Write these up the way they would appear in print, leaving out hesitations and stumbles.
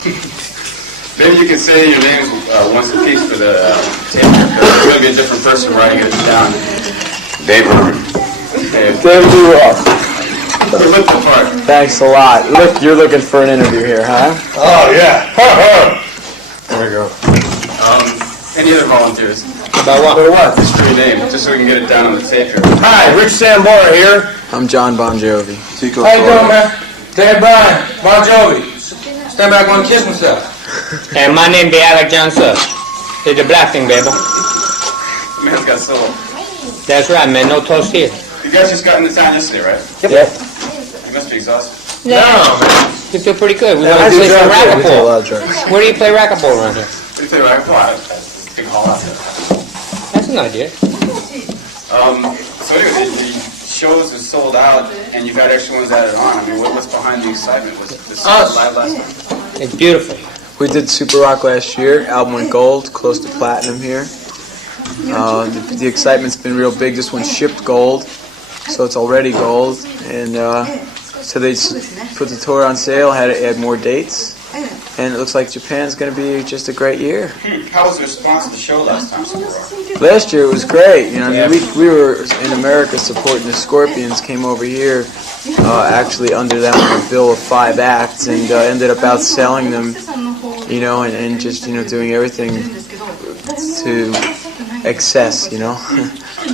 Maybe you can say your names once apiece for the tape. It's going to be a different person writing it down. David. David, you up. You look the part. Thanks a lot. Look, you're looking for an interview here, huh? Oh, yeah. There we go. Any other volunteers? About what? For what? Just for your name, just so we can get it down on the tape here. Hi, Rich Sambora here. I'm John Bon Jovi. How you doing, man? Dave Bryan, Bon Jovi. Stand back, one kiss myself. And my name be Alec Johnson. It's the black thing, baby. Man's got soul. That's right, man. No toast here. You guys just got into town yesterday, right? Yep. You must be exhausted. Yeah. No, man. You feel pretty good. We Yeah, want I to play do some drive good. We do a racquetball. lot of drugs. Where do you play racquetball around here? What do you think, right? Well, I big hall out there. That's an idea. So anyway, the shows are sold out, and you've got extra ones added on. I mean, what's behind the excitement? Was this live last night? It's beautiful. We did Super Rock last year. Album went gold, close to platinum here. The excitement's been real big. This one shipped gold, so it's already gold. And so they put the tour on sale, had to add more dates. And it looks like Japan's going to be just a great year. How was the response to the show last time, Super Rock? Last year it was great. You know, I mean, we were in America supporting the Scorpions. Came over here, actually under them on a bill of 5 acts, and ended up outselling them. You know, and just doing everything to excess. You know,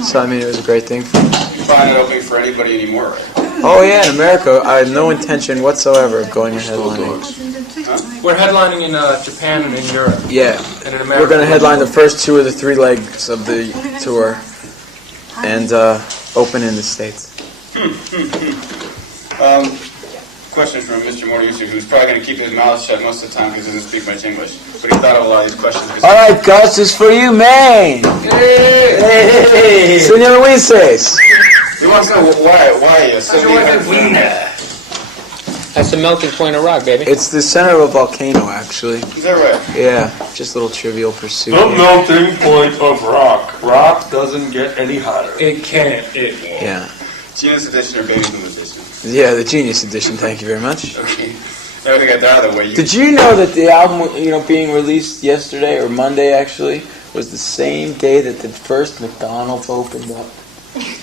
so I mean it was a great thing for me. You find it open for anybody anymore, right? Oh yeah, in America I have no intention whatsoever of going and headlining. We're headlining in Japan and in Europe. Yeah, And in America. we're going to headline the first 2 of the 3 legs of the tour, and open in the States. Question from Mr. Mortiusi, who's probably going to keep his mouth shut most of the time because he doesn't speak much English. But he thought of a lot of these questions. All right, Gus, this is for you, man. Hey! Senor Luises. He wants to know why so That's the melting point of rock, baby. It's the center of a volcano, actually. Is that right? Yeah, just a little trivial pursuit. The melting point of rock. Rock doesn't get any hotter. It can't. It won't. Yeah. Genius edition or baby boom edition? Yeah, the Genius Edition, thank you very much. Okay. Now we got that out of the way. Did you know that the album, being released yesterday, or Monday actually, was the same day that the first McDonald's opened up?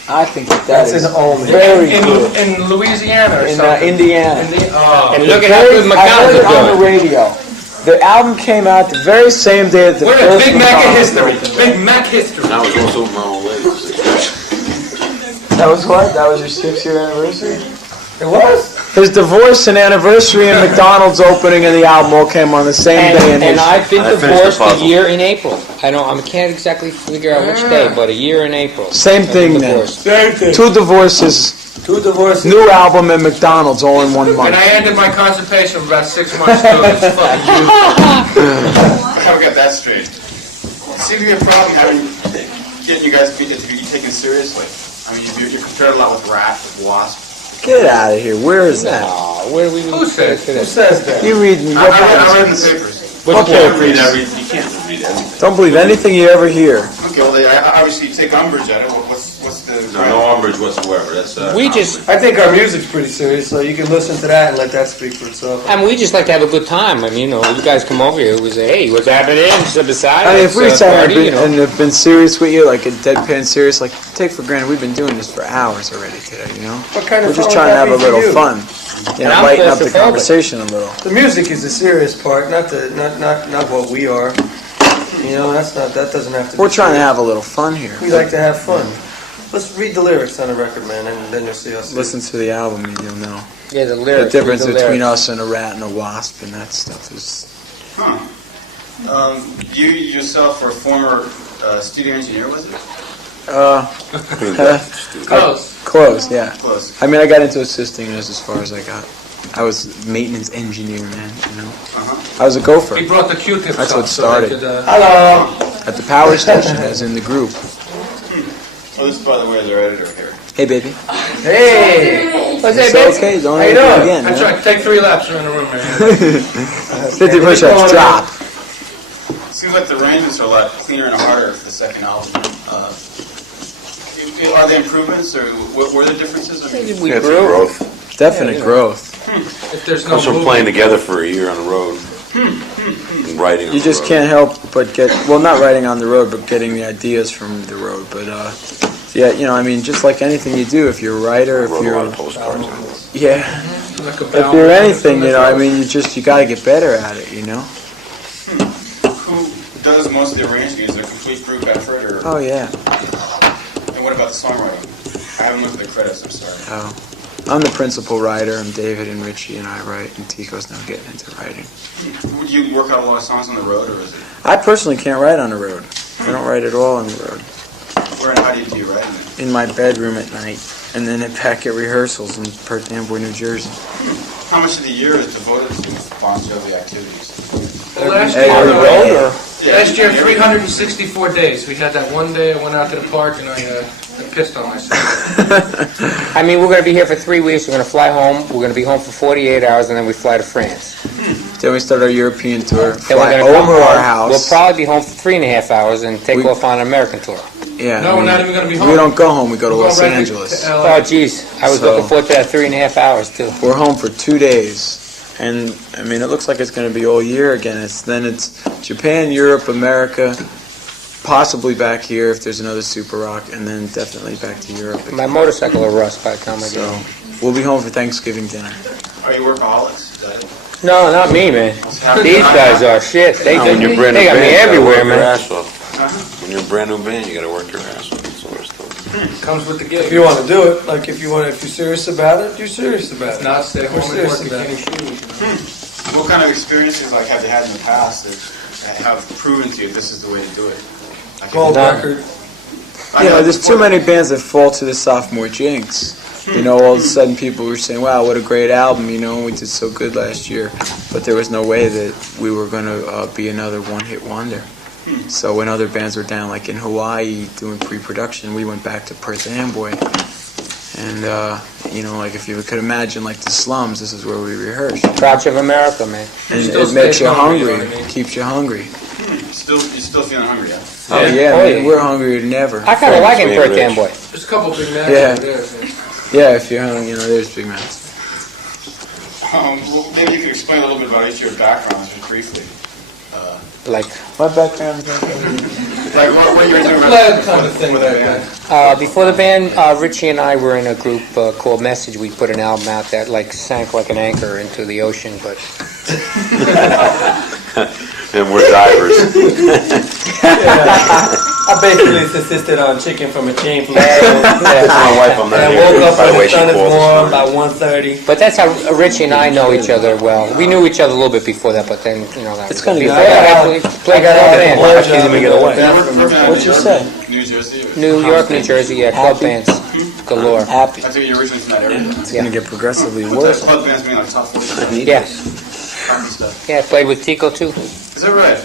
I think that is very good. In Louisiana or In something. Indiana. And look at how good I McDonald's heard it is on the doing. radio. The album came out the very same day that the We're in first Big Mac McDonald's history. opened up. Big Mac history. I was also my old lady. That was what? That was your 6-year anniversary? It was? His divorce and anniversary and McDonald's opening and the album all came on the same day in And history. I've been I finished the divorced a puzzle. year in April. I can't exactly figure out which day, but a year in April. Same I've thing been then. divorced. Same thing. 2 divorces, 2 divorces. new album, and McDonald's all in 1 And month. I ended my constipation for about 6 months doing this fucking juice. How we got that straight? It seems to be a problem getting you guys to be taken seriously. I mean, you're compared a lot with Rat, with Wasp. Get out of here. Where is that? Where do we Who says that? You reading I what read in papers? the papers. What You can't papers? read everything. Don't believe anything you ever hear. Okay, well, I obviously take umbrage at it. What's the... No umbrage whatsoever. That's We just, I think our music's pretty serious, so you can listen to that and let that speak for itself. we just like to have a good time. I mean, you guys come over here, we say, hey, what's happening? Sit beside I mean, us, if we sat party, and have been serious with you, like a deadpan serious, like take for granted we've been doing this for hours already today, What kind of We're just fun trying to would have a that be for little you? fun. And I'm Lighten up the claustrophobic. conversation a little. The music is the serious part, not what we are. That doesn't have to. We're be trying to serious. have a little fun here. We like to have fun. Let's read the lyrics on the record, man, and then you'll see us. Listen to the album and you'll know. Yeah, the The lyrics. difference the between lyrics. us and a rat and a wasp and that stuff is... You yourself were a former studio engineer, was it? Close. Close, yeah. Close. I mean, I got into assisting and that's as far as I got. I was maintenance engineer, man, I was a gopher He brought the Q-tips That's up what so they started. could, Hello. at the power station as in the group. Oh, this is, by the way, their editor here. Hey, baby. Hey! What's It's that, okay, don't How you ever do it doing? again. That's man. right. Take 3 laps around the room, man. 50 push-ups, drop. Seems like the arrangements are a lot cleaner and harder for the second album. Are there improvements, or were there differences? I mean, We It's grew. growth. Definite growth. If there's no Comes from movement. playing together for a year on the road. Writing on You the just road. can't help but get, well, not writing on the road, but getting the ideas from the road. But yeah, you know, I mean, just like anything you do, if you're a writer, if Wrote a lot of you're, postcards. yeah, Like a if you're anything, you know, I mean, you got to get better at it, you know. Who does most of the arranging? Is it a complete group effort, or? Oh yeah. And what about the songwriting? I haven't looked at the credits. I'm sorry. Oh, I'm the principal writer. I'm David and Richie, and I write. And Tico's now getting into writing. Would you work out a lot of songs on the road, or is it? I personally can't write on the road. I don't write at all on the road. Where and how do you write in it? In my bedroom at night, and then back at rehearsals in Perth Amboy, New Jersey. How much of the year is devoted to Bon Jovi activities? Well, last Every year, day. last year, 364 days. We had that one day I went out to the park and I pissed on myself. I mean, we're going to be here for 3 weeks. We're going to fly home. We're going to be home for 48 hours, and then we fly to France. Then we start our European tour. Then we're Fly going to come over our home. house. We'll probably be home for 3.5 hours and take off on an American tour. Yeah. No, I we're mean, not even going to be home. we don't go home. We go to We're Los going right Angeles. to Oh, LA. geez. I was So- looking forward to that 3.5 hours, too. We're home for 2 days, and I mean, it looks like it's going to be all year again. It's Japan, Europe, America, possibly back here if there's another Super Rock, and then definitely back to Europe. My motorcycle will rust by the time I get So home. we'll be home for Thanksgiving dinner. Are you workaholics? Is that it? No, not me, man. These guys are shit. They When you're brand got new me band, you gotta everywhere, work your man. ass off. When you're a brand new band, you gotta work your ass off. That's all there's to it. Comes with the gig. If you want to do it, like if you're serious about it, you're serious about it. Not stay home and serious work about at it. Kenny Shoes. What kind of experiences have you had in the past that have proven to you this is the way to do it? Gold record. You know, there's too many bands that fall to the sophomore jinx. You know, all of a sudden people were saying, wow, what a great album, you know, we did so good last year. But there was no way that we were going to be another one-hit wonder. So when other bands were down, like in Hawaii, doing pre-production, we went back to Perth Amboy. And, you know, like if you could imagine, like the slums, this is where we rehearsed. Crotch of America, man. And Still it makes you stays hungry, you know hungry, what I mean? keeps you hungry. You're still feeling hungry, yeah? Oh, yeah, Oh, man, yeah. we're hungrier than ever. I kind of like him, Perth Rich. Amboy. There's a couple big Macs Yeah. over there. So. Yeah, if you're hungry, you know, there's big mouths. Well, maybe you could explain a little bit about each of your backgrounds just briefly. Like, My background Like what you were doing Glad kind of thing with back that then. band. before the band, Richie and I were in a group called Message. We put an album out that like sank like an anchor into the ocean, but And we're divers. I basically subsisted on chicken from a chain from That's my wife. I'm and not I here. woke up By the when way, the she sun is called warm this morning. by 1:30. but that's how Richie and I know each other well. We knew each other a little bit before that, but then you know that. It's gonna be before bad. that, we played I got club out bands. of Can't even get away. What'd you say? New Jersey? New York, New Jersey, yeah, club Happy? bands galore. Happy. I think you're originally from that area. It's going to get progressively What worse. type of club bands mean, like top 40 Yeah, stuff? yeah, played with Tico too. Is that right?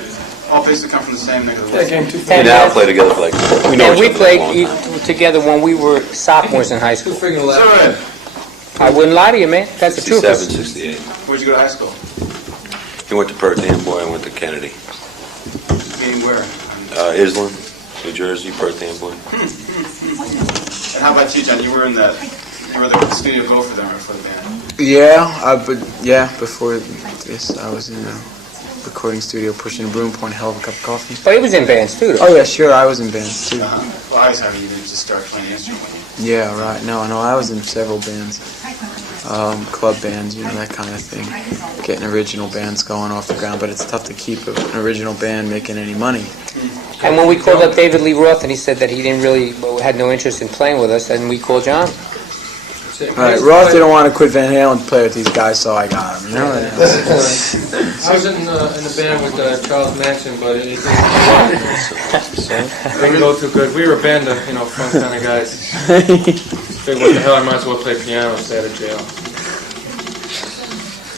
All basically come from the same neck of the That woods. game too We fast. now play together for like, we know And each we other for played a long time. together when we were sophomores in high Two school. freaking Is that left. right? I wouldn't lie to you, man. That's the truth. 67, 68. Where'd you go to high school? He went to Perth Amboy, I went to Kennedy. Meaning where? Island, New Jersey, Perth Amboy. And how about you, John? You were the studio gopher then, right, for the band. Before this, I was in the recording studio pushing a broom, pouring a hell of a cup of coffee. But he was in bands too, though. Oh, yeah, sure, I was in bands too. Well, I was having you didn't just start playing the instrument when you. Yeah, right. No, I was in several bands. Club bands, you know, that kind of thing. Getting original bands going off the ground, but it's tough to keep an original band making any money. And when we called up David Lee Roth and he said that he didn't really, had no interest in playing with us, and we called John. Right, Roth didn't want to quit Van Halen to play with these guys, so I got him. You know? I was in the band with Charles Manson, but it didn't go too good. We were a band of, fun kind of guys. Figured, what the hell, I might as well play piano instead of jail.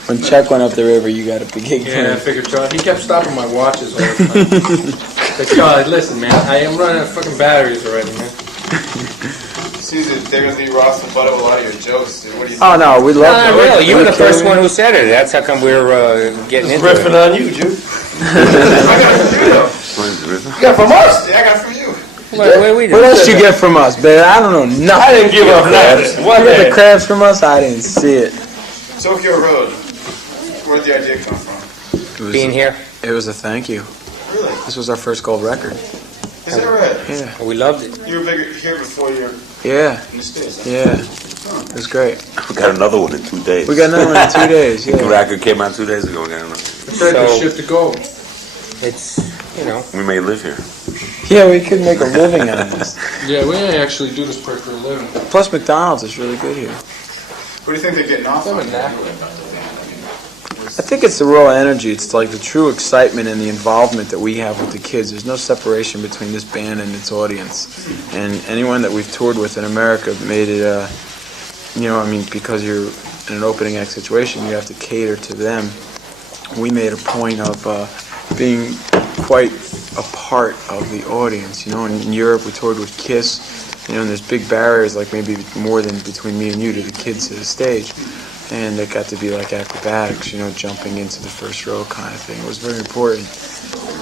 When Chuck went up the river, you got a big gig. Yeah, I figured Charlie, he kept stopping my watches all the time. But Charlie, listen, man, I am running out of fucking batteries already, man. Seems that David Lee Roth the butt of a lot of your jokes. Dude. What do you think? Oh, no, we love No, it. really, you were the Okay. first one who said it. That's how come we're getting into Riffing it. on you, Jude. I got it from you, though. You got from us. Yeah, I got it from you. What do we do? What else you get from us, baby? I don't know nothing. I didn't give up nothing. You get the crabs from us? I didn't see it. Tokyo Road. Where'd the idea come from? being here. It was a thank you. Really? This was our first gold record. Is that right? Yeah. We loved it. You were bigger here before you're Yeah. in the States. Huh? Yeah. It was great. We got another one in 2 days. We got another one in 2 days. The Yeah. record came out 2 days ago. We got another. Ready to So- ship to go. It's, you know, We may live here. Yeah, we could make a living out of this. Yeah, we ain't actually do this for a living. Plus, McDonald's is really good here. What do you think they're getting off I'm on? a knack with it. I think it's the raw energy. It's like the true excitement and the involvement that we have with the kids. There's no separation between this band and its audience. And anyone that we've toured with in America made it, because you're in an opening act situation, you have to cater to them. We made a point of being quite a part of the audience. In Europe we toured with Kiss, and there's big barriers, like maybe more than between me and you to the kids to the stage. And it got to be like acrobatics, jumping into the first row kind of thing. It was very important.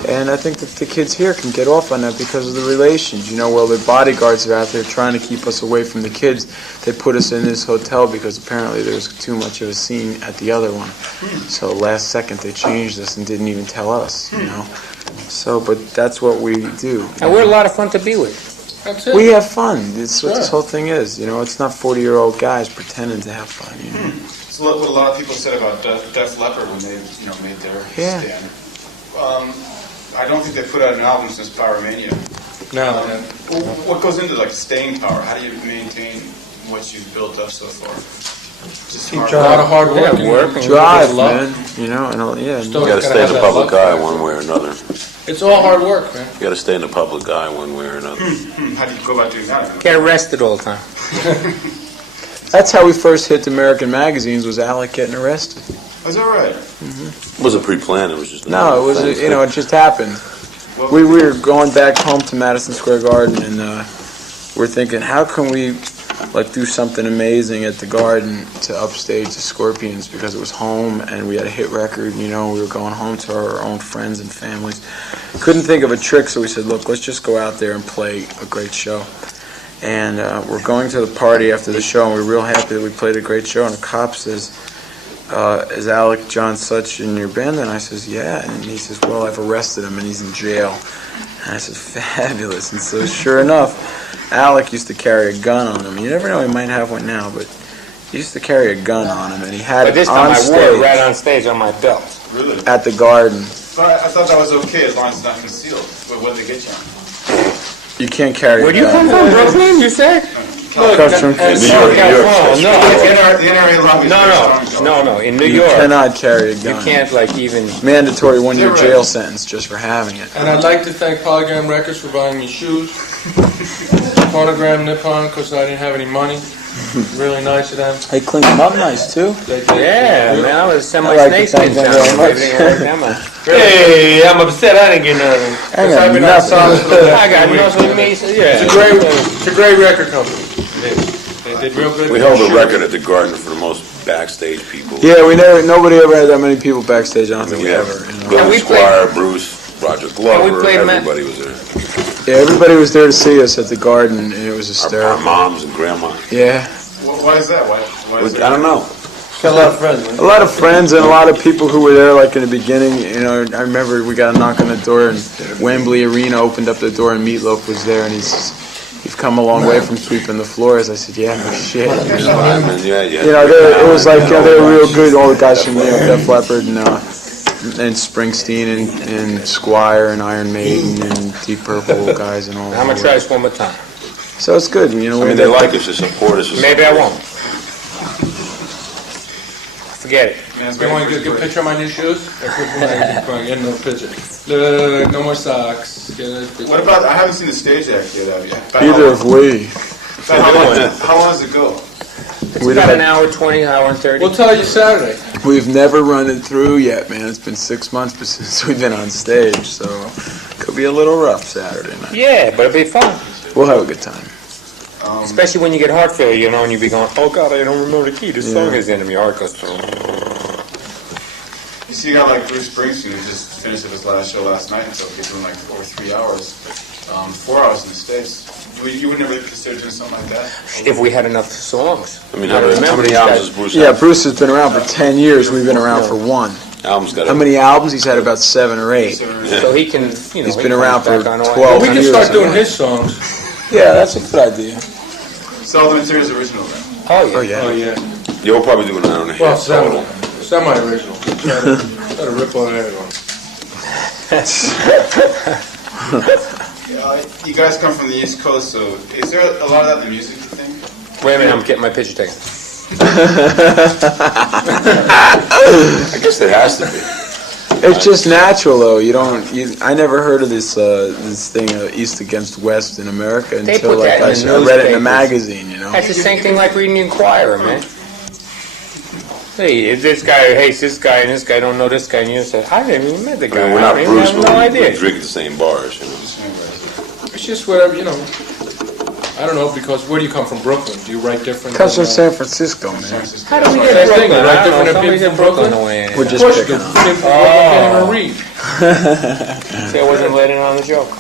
And I think that the kids here can get off on that because of the relations. While the bodyguards are out there trying to keep us away from the kids, they put us in this hotel because apparently there was too much of a scene at the other one. So last second they changed us and didn't even tell us, So, but that's what we do. and we're a lot of fun to be with. That's it. We have fun. That's what this Sure. whole thing is. It's not 40-year-old guys pretending to have fun. It's what a lot of people said about Def Leppard when they, made their Yeah. stand. I don't think they put out an album since Pyromania. No, What goes into staying power? How do you maintain what you've built up so far? Just hard a lot of hard work. Yeah, work and Drive, love. man. Yeah. Still You got to gotta stay in have the that public love. eye one way or another. It's all hard work, man. You got to stay in the public eye one way or another. How do you go about doing that? Get arrested all the time. That's how we first hit American magazines. Was Alec getting arrested? Is that right? It wasn't pre-planned. It was just No, it was. It just happened. Well, We were going back home to Madison Square Garden, and we're thinking, how can we do something amazing at the Garden to upstage the Scorpions, because it was home and we had a hit record. We were going home to our own friends and families. Couldn't think of a trick, so we said, look, let's just go out there and play a great show. And we're going to the party after the show, and we're real happy that we played a great show. And the cop says, is Alec John Such in your band? And I says, yeah. And he says, well, I've arrested him and he's in jail. And I said, fabulous. And so sure enough, Alec used to carry a gun on him. You never know, he might have one now, but he used to carry a gun on him, and he had But this it time on I wore it stage right on stage on my belt. Really? at the Garden. But I thought that was okay as long as it's not concealed. But what did they get you on? You can't carry Where a do you come gun. from, Brooklyn? You say? Comes from and New so- York, New York. Oh, The NRA lobby is very strong, though. no. In New You York, cannot carry a you gun. can't even. Mandatory 1-year You're right. jail sentence just for having it. And I'd like to thank Polygram Records for buying me shoes. Phonogram Nippon, because I didn't have any money. Really nice of them. They cleaned them up nice, too. They did. Yeah, man, I was I like to semi-snake thank them very much. Hey, I'm upset I didn't get nothing. I got I've been on nothing. songs for the I last got few weeks. nothing with me. So yeah. It's a great record company. They did real good. We held a record at the Garden for the most backstage people. Yeah, nobody ever had that many people backstage. I don't think We had ever. Bill And we Squire, Bruce, Roger Glover, played everybody was there. Yeah, everybody was there to see us at the Garden, and it was Our hysterical. moms and grandma. Yeah. Why is that? Why is I don't know. Got a lot of friends, man. A lot of friends and a lot of people who were there, in the beginning. I remember we got a knock on the door, and Wembley Arena opened up the door, and Meatloaf was there, and you've come a long way from sweeping the floors. I said, yeah, no shit. Yeah. It was like, they were real good. All the guys from Def Leppard and Springsteen and Squire and Iron Maiden and Deep Purple guys and all. I'm gonna try this one more time. So it's good. I mean, they like us, they support us. Maybe I won't. Forget it. You want to get a good picture of my new shoes? Get no picture. Look, no more socks. Get a picture. What about? I haven't seen the stage act yet, have you? Neither have we. How long does it go? It's about an hour 20, hour and 30. We'll tell you Saturday. We've never run it through yet, man. It's been 6 months since we've been on stage, so could be a little rough Saturday night. Yeah, but it'll be fun. We'll have a good time. Especially when you get heart failure, and you be going, oh God, I don't remember the key. This song is in, and your heart goes. You see, you got Bruce Springsteen, who just finished his last show last night, and so he's doing over 3 hours, 4 hours in the States. You would never consider doing something like that? If we had enough songs. I mean, how many albums has Bruce Yeah, had? Bruce has been around for 10 years. We've been around for 1. Album's got How many albums? He's had about 7 or 8. So he can, you know, He's he been comes around for back on all- 12 We can years. start doing his songs. Yeah, that's a good idea. So the material's original then. Oh yeah. Oh, yeah. Oh yeah. Yeah, we'll probably do an hour and a Well, half total. semi-original. Try to rip on everyone. You guys come from the East Coast, so is there a lot of that in the music, you think? Wait a minute, I'm getting my picture taken. I guess it has to be. It's just natural, though. I never heard of this this thing, East against West in America They until put that like in I the read it in a newspapers. magazine. You know. That's the same thing like reading the Inquirer, man. Hey, if this guy hates this guy and this guy don't know this guy, and you say, I didn't even met the I guy. mean, we're not I Bruce, have no but we idea. drink at the same bars, you know. It's just whatever, you know. I don't know, because where do you come from? Brooklyn? Do you write different? Comes from than, San Francisco, man. How do we Same get thing, Brooklyn? right? I don't know, Different somebody people get from Brooklyn? Brooklyn away. We're Of just course, picking the on. people from Brooklyn can't even read. See, I wasn't letting on the joke.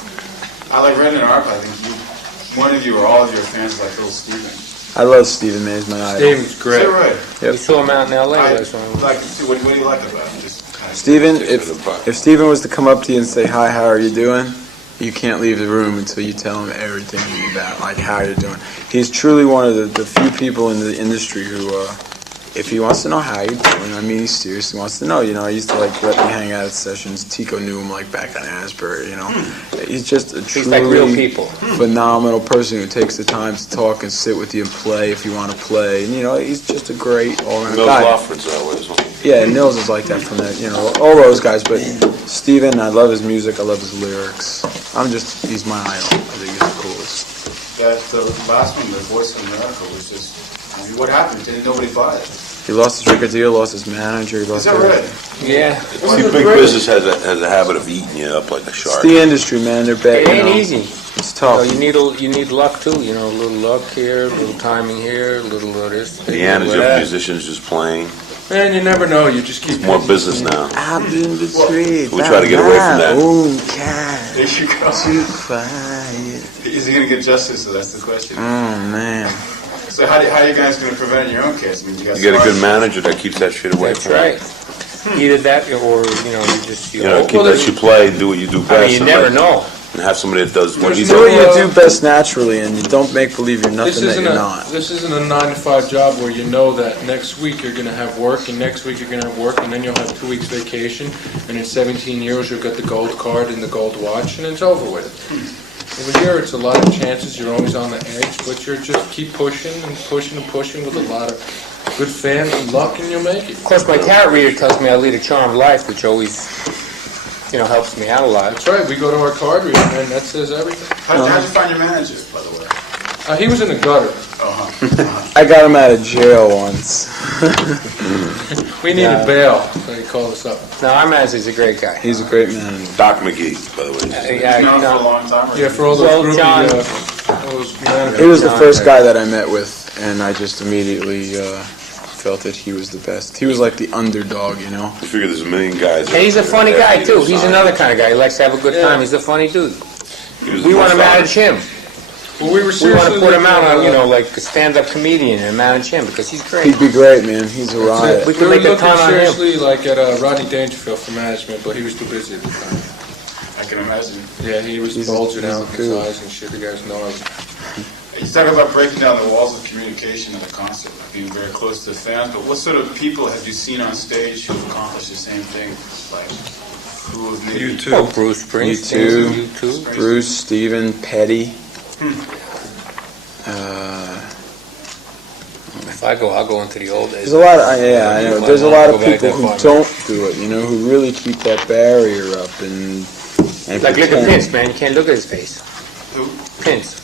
I like read an article. I think one of you or all of your fans like little Steven. I love Stephen May's my idol. David's Is great. that right? Yep. We saw him out in L.A. I last time. like to see what do you like about him? Just kind of Stephen, if Stephen was to come up to you and say, "Hi, how are you doing?" You can't leave the room until you tell him everything about like how you're doing. He's truly one of the few people in the industry who, if he wants to know how you're doing, I mean, he seriously wants to know. You know, I used to like let me hang out at sessions. Tico knew him like back on Asbury. You know, he's just a He's like real truly people. phenomenal person who takes the time to talk and sit with you and play if you want to play. And you know, he's just a great all-around Mills guy. Lawford's that way as well. Yeah, Nils is like that from that, you know, all those guys. But Steven, I love his music, I love his lyrics. He's my idol. I think he's the coolest. that the last one, the Voice of America, was just. I mean, what happened? Didn't nobody buy it? He lost his record deal, lost his manager, he Is lost that everything. right? Yeah. See, big business has a habit of eating you up like a It's shark. the industry, man. They're bad. It you ain't know. easy. It's tough. You need luck too. You know, a little luck here, a little timing here, a little of this. The adage of musicians just playing. Man, you never know. You just keep More business now. I've been betrayed. We try to get away from that. There you go. Too quiet. Is he going to get justice? So that's the question. Oh man. So how are you guys going to prevent it in your own case? I mean, you guys You get a good manager that keeps that shit away That's from right. Either that or, you know, you just... you. You know, keep that you play, do what you do best. I mean, you and never let- know. And have somebody that does what he's Do what doing. you do best naturally, and you don't make believe you're nothing that you're not. This isn't a 9-to-5 job where you know that next week you're going to have work, and next week you're going to have work, and then you'll have 2 weeks vacation, and in 17 years you'll get the gold card and the gold watch, and it's over with. Over here, it's a lot of chances. You're always on the edge, but you're just keep pushing and pushing and pushing with a lot of good fans and luck, and you'll make it. Of course, my tarot reader tells me I lead a charmed life, which always, you know, helps me out a lot. That's right. We go to our card reader, and that says everything. How'd you find your manager, by the way? He was in the gutter. I got him out of jail once. We needed bail, so he called us up. No, our manager's a great guy. He's a great man. Doc McGee, by the way. Yeah, You've known him for a no, long time? Or Yeah, for all those Well, groupie, John- those He was the first guy that I met with, and I just immediately felt that he was the best. He was like the underdog, you know. You figure there's a million guys. and he's a funny guy, too. He's another kind of guy. He likes to have a good time. He's a funny dude. We want to manage him. Well, we were We want seriously to put him out on, looking you at, know, like a stand-up comedian and manage him because he's great. He'd be great, man. He's a riot. We We could were make a looking ton on him. seriously like at Rodney Dangerfield for management, but he was too busy at the time. I can imagine. Yeah, he was He's bulging a out his coup. eyes and shit. You guys know. You talk about breaking down the walls of communication at a concert, like being very close to the fans, but what sort of people have you seen on stage who have accomplished the same thing? Like, who have maybe... You too. Oh, Bruce Springsteen. too. You too. Bruce, Steven, Petty. If I go, I'll go into the old days. There's a lot of, yeah, I know. There's a lot of Go back people that who far. don't do it, you know, who really keep that barrier up and Like, look at pretend. Prince, man. You can't look at his face. Who? Prince.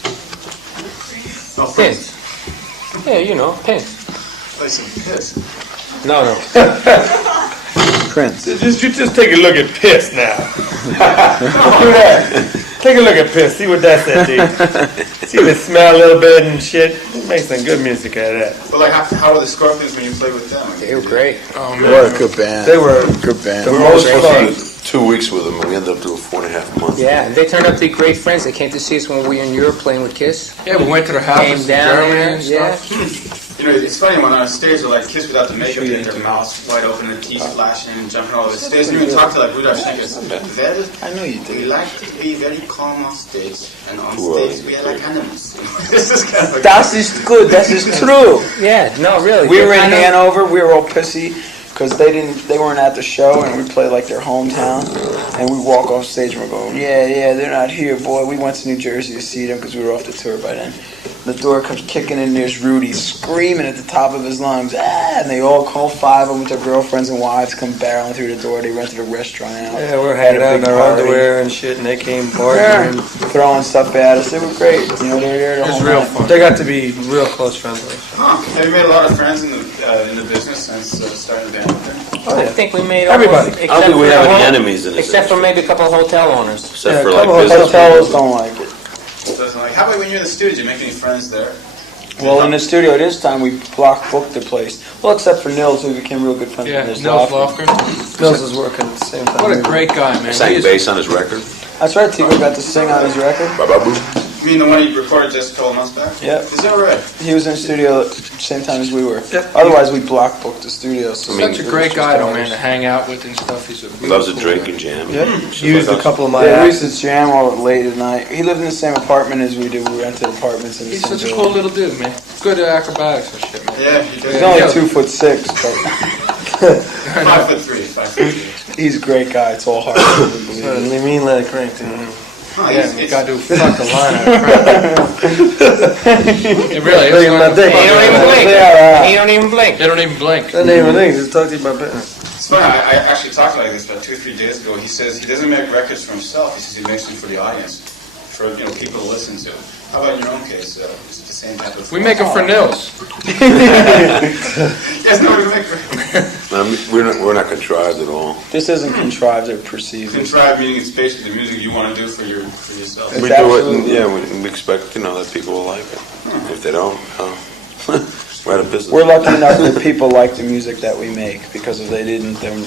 Oh, Prince. Yeah, you know, Prince. Play some piss. No, no. Prince. Just take a look at piss now. Do that. Take a look at piss. See what that says, dude. See if it smell a little bit and shit. Make some good music out of that. But like, how were the Scorpions when you played with them? They were great. Oh, What a good band. They were Good band. the We were most supposed fun. to do 2 weeks with them, and we ended up doing 4.5 months. Yeah, and they turned out to be great friends. They came to see us when we were in Europe playing with Kiss. Yeah, we went to their Came houses in down Germany there, and yeah. stuff. You know, it's funny when on stage they're like kids without the makeup, they have their mouths wide open, their teeth flashing and jumping all over the stage. And even talk to like Rudolph Schenker. I know you We did. like to be very calm on stage, and on stage we are like animals. This is kind of like That is good. That is true. Yeah, no, really. We were in I know- Hanover. We were all pissy because they weren't at the show, and we played like their hometown. And we walk off stage and we're going, yeah, they're not here, boy. We went to New Jersey to see them because we were off the tour by then. The door comes kicking in. There's Rudy screaming at the top of his lungs, and they all call 5 of them with their girlfriends and wives come barreling through the door. They rented a restaurant out. Yeah, we're Had hanging a out in big our party. underwear and shit, and they came Yeah, partying. throwing stuff at us. They were great. You know, they were there the It was whole real night. fun. They got to be real close friends with us. Huh. Have you made a lot of friends in the business since starting the band? Oh, I yeah. think we made Everybody. almost- I don't think we except have for any the enemies in this Except for industry. maybe a couple of hotel owners. Except Yeah, for a like couple of business Hotels people. don't like it. Doesn't like. How about when you're in the studio? Did you make any friends there? Well, in the studio this time, we block booked the place. Well, except for Nils, who became real good friends Yeah, with Nils Lofgren. Lofgren. Nils was working at the same time. What a great guy, man. Sang He is- bass on his record. That's right, Tico got to sing on his record. Ba-ba-boo. You mean the one you recorded just a couple months back? Yeah. Is that right? He was in the studio at the same time as we were. Yep. Otherwise, we block booked the studio. So Such a great guy, though, man, to hang out with and stuff. He's a He loves to cool drink guy. and jam. Yep. Shit Used like a us. couple of my Yeah, we acts. used to jam all late at night. He lived in the same apartment as we do. We rented apartments in the He's same such a building. cool little dude, man. Good at acrobatics and shit, man. Yeah, he He's does. only Yeah. 2'6", but 5'3", 5'3". he's a great guy. It's all hard to believe. They mean let it crank to him. Huh, Yeah, he's- you it's- gotta do fuck the line out of crap. It really Look is. at my dick. He don't even blink. Yeah. He don't even blink. They don't even blink. That ain't even thing. Just talk to you about business. It's funny, I actually talked about this about 2 or 3 days ago. He says he doesn't make records for himself. He says he makes them for the audience, for people to listen to. How about in your own case? Is it the same type of? We make them for Nils. Yes, no, we make records. We're not contrived at all. This isn't contrived or perceived. Contrived meaning it's basically the music you want to do for yourself. It's We do it, and, absolutely- yeah, we expect that people will like it. If they don't, we're out of business. We're lucky enough that people like the music that we make, because if they didn't, then,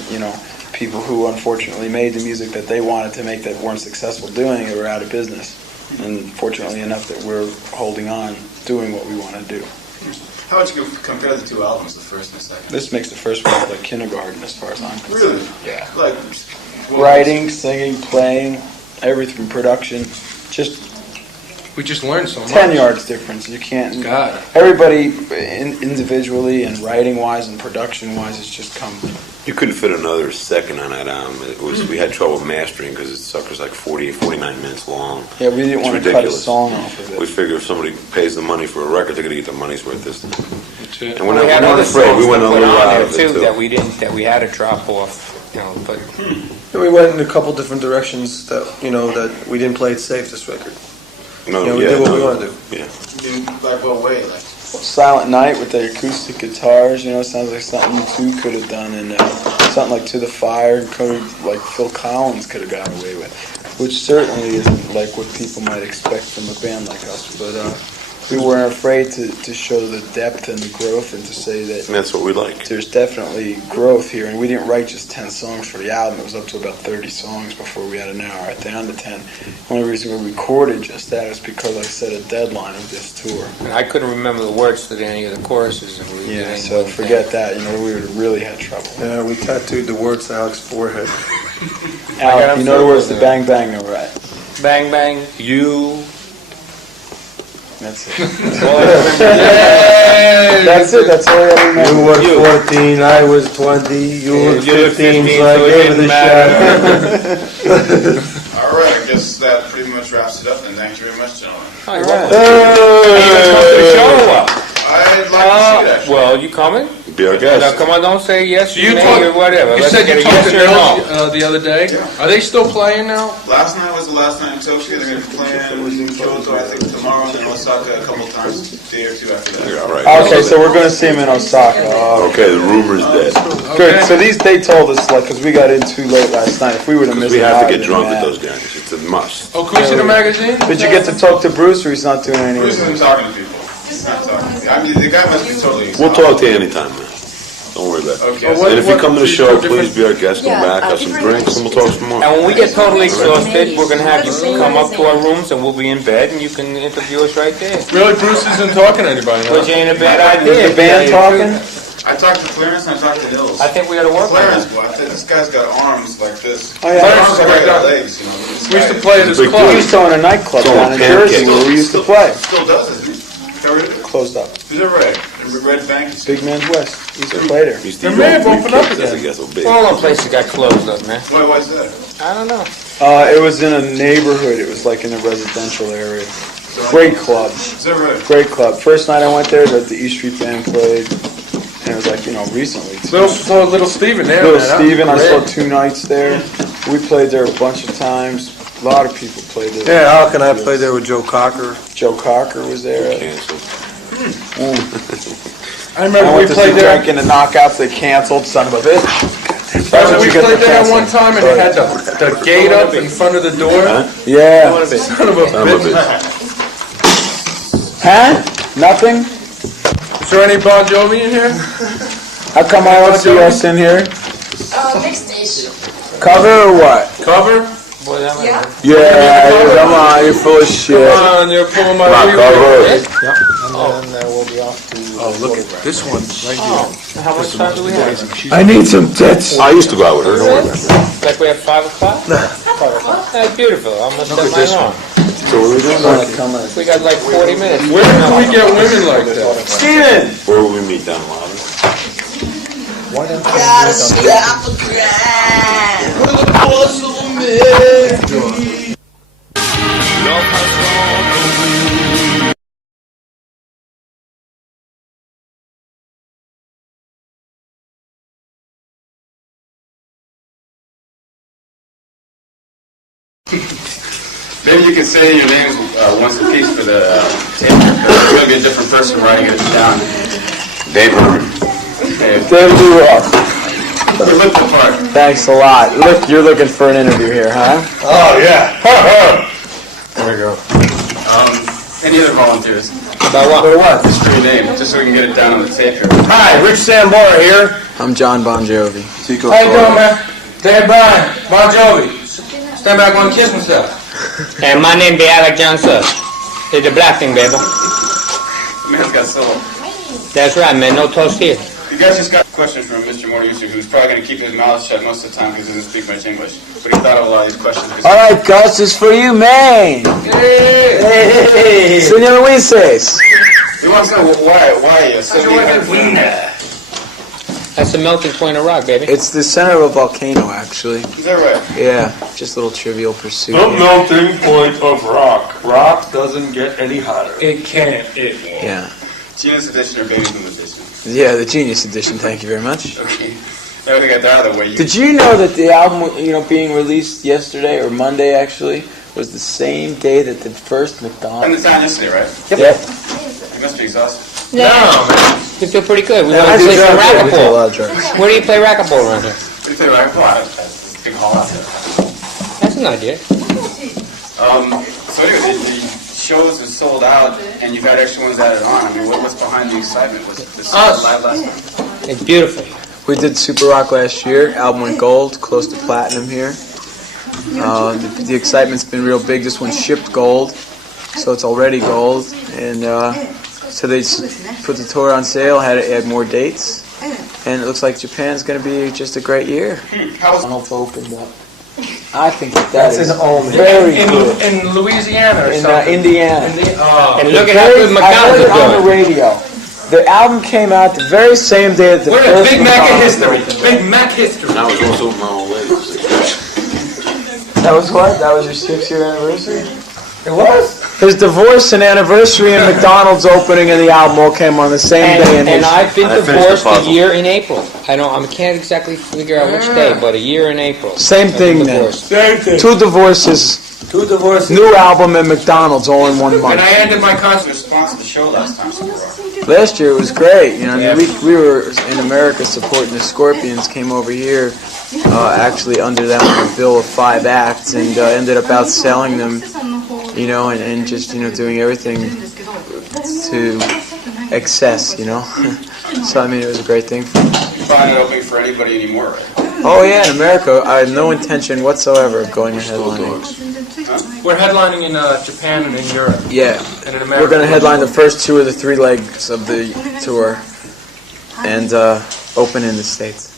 people who unfortunately made the music that they wanted to make that weren't successful doing it were out of business. And fortunately enough that we're holding on, doing what we want to do. How would you compare the 2 albums, the first and the second? This makes the first one look like kindergarten as far as I'm concerned. Really? Yeah. Like Writing, singing, playing, everything, production, just We just learned so much. 10 yards difference. You can't. God. Everybody individually and writing-wise and production-wise, it's just come. You couldn't fit another second on that album. We had trouble mastering because it sucker's like 49 minutes long. Yeah, we didn't It's want to cut a ridiculous. song off of We it. figure if somebody pays the money for a record, they're going to get the money's worth this time. That's it. And we're We not, had we're not other afraid. songs We went to a put little on out there of it, too. that we had to drop off. But Yeah, we went in a couple different directions that that we didn't play it safe. This record. No, we did what we want to do. Yeah. Like what way? Like Silent Night with the acoustic guitars, sounds like something you two could have done, and something like To the Fire, like Phil Collins could have got away with, which certainly isn't like what people might expect from a band like us, but we weren't afraid to show the depth and the growth and to say that And that's what we like. there's definitely growth here, and we didn't write just 10 songs for the album. It was up to about 30 songs before we had to narrow it down to 10. The only reason we recorded just that is because I set a deadline of this tour. I couldn't remember the words to any of the choruses. And we did Yeah, any so one forget thing. that. We would have really had trouble. Yeah, we tattooed the words to Alex's forehead. Al, you know the words to Bang Bang, no, right? Bang bang, you. That's it. Yay! That's it. That's all I You remember. were 14, I was 20, you were 15, so I gave it a shot. all right, I guess that pretty much wraps it up. And thank you very much, gentlemen. Oh, you're All right. welcome. You gonna come to the show or what? I'd like to see it actually. Well, you coming? Be our Now, guest. come on, don't say yes, You you may, talk- or whatever. You Let's said get you a talked to yes or no. Nils the other day. Yeah. Are they still playing now? Last night was the last night in Tokyo. They're going to be playing in Kyoto, I think, tomorrow, and then Osaka a couple times, a day or 2 after that. Yeah, all right. Okay, so we're going to see him in Osaka. Oh, Okay, the rumor's dead. good. So they told us, because we got in too late last night. If we would have missed We it, have to I'd get been drunk with mad. those guys. It's a must. Oh, can we see the magazine? Did you get to talk to Bruce, or he's not doing anything? Bruce isn't talking to people. He's not talking to people. I mean, the guy must be totally We'll talk to you anytime, man. Don't worry about it. Okay. Well, And if you come to the show, please be our guest. Come back, have some drinks, and we'll talk some more. And when we get totally exhausted, we're gonna have you come up to our rooms and we'll be in bed and you can interview us right there. Really, Bruce isn't talking to anybody, huh? Which ain't a bad idea. The band talking? I talked to Clarence and I talked to Hills. I think we ought to work on Clarence, it. boy, I think this guy's got arms like this. Oh, yeah. His arms are like got legs, you know. We used to play at his Big club. We used to own a nightclub down in Jersey where we used to play. Still does, isn't he? Closed up. Is that right? The Red Bank. Big Man's West. We used to play there. They may have opened up again. All our places got closed up, man. Why is that? I don't know. It was in a neighborhood. It was like in a residential area. Great club. Is that right? Great club. First night I went there, the E Street Band played. And it was like, recently. Little Steven there. Little man. Steven, I saw Great. 2 nights there. We played there a bunch of times. A lot of people played there. Yeah, how can I play there with Joe Cocker? Joe Cocker was there. Canceled. I remember we went to see played there. Drunk in the Knockouts. They canceled. Son of a bitch. We played there at one time and it had the gate up in front of the door. Yeah. Son of a bitch. Huh? Nothing? Is there any Bon Jovi in here? How come I don't see us in here? Mixed-ish. Cover or what? Cover? Boy, that might hurt. Yeah, come on, you're full of shit. Come on, you're pulling my Rock wheel. cover. Oh, look at this one right here. How much time do we have? I need some tits. I used to go out with her. Don't worry about that. Like we have 5 o'clock? 5 o'clock. That's beautiful. I must have mine on. So what are we doing? We got like 40 minutes. Where can we get women like that? Steven! Where will we meet down the lobby? Gotta stop a grind. With the force of a man. Maybe you can say your names once a piece for the tape. It's going to be a different person writing it down. David. David, you up. You look the part. Thanks a lot. Look, you're looking for an interview here, huh? Oh, yeah. There we go. Any other volunteers? About what? For what? Just for your name, just so we can get it down on the tape here. Hi, Rich Sambora here. I'm John Bon Jovi. How you doing, man? Dave Bryan, Bon Jovi. Stand back, one kiss myself. And my name be Alec Johnson. It's the black thing, baby. Man's got soul. That's right, man. No toast here. You guys just got questions from Mr. Mortucci, who's probably going to keep his mouth shut most of the time because he doesn't speak much English. But he thought of a lot of these questions. All right, Gus, this is for you, man. Hey. Senor Luises. He wants to know why 700 That's the melting point of rock, baby. It's the center of a volcano, actually. Is that right? Yeah, just a little trivial pursuit. The melting point of rock. Rock doesn't get any hotter. It can't. It won't. Yeah. Genius edition or Baby's edition? Yeah, the Genius Edition, thank you very much. Okay. Now we got that out of the way. Did you know that the album, being released yesterday, or Monday actually, was the same day that the first And McDonald's... it's on yesterday, right? Yep. You must be exhausted. No, man. We feel pretty good. We want I to play do some drugs. We do a racquetball. lot of drugs. Where do you play racquetball around here? What do you think about That's a big hall out there. That's an idea. So anyway, the shows are sold out, and you've got extra ones added on. I mean, what's behind the excitement? Was this live last night? It's beautiful. We did Super Rock last year. Album went gold, close to platinum here. The excitement's been real big. This one shipped gold, so it's already gold. And so they put the tour on sale, had to add more dates. And it looks like Japan's going to be just a great year. McDonald's opened up. I think that's an omen. very good. In Louisiana or In something. Indiana. And look at how good I McDonald's heard it on is the doing. radio. The album came out the very same day that the We're in first Big Mac McDonald's history. opened. Big Mac history. And I was also my old lady. That was what? That was your 6-year anniversary? It was? His divorce and anniversary and McDonald's opening and the album all came on the same day in And history. I've been I finished the divorced a puzzle. year in April. I can't exactly figure out which day, but a year in April. Same I've thing been then. divorced. Same thing. 2 divorces, 2 divorces. new album and McDonald's all in 1 And month. I ended my concert response to the show last time. Last year it was great. We were in America supporting the Scorpions, came over here actually under them on a bill of 5 acts and ended up outselling them, and just, doing everything to excess, So, I mean, it was a great thing for me. Bob, sign it open for anybody anymore, right? Oh yeah, in America, I have no intention whatsoever of going to headlining. We're headlining in Japan and in Europe. Yeah, And in America. we're going to headline the first 2 of the 3 legs of the tour, and open in the States.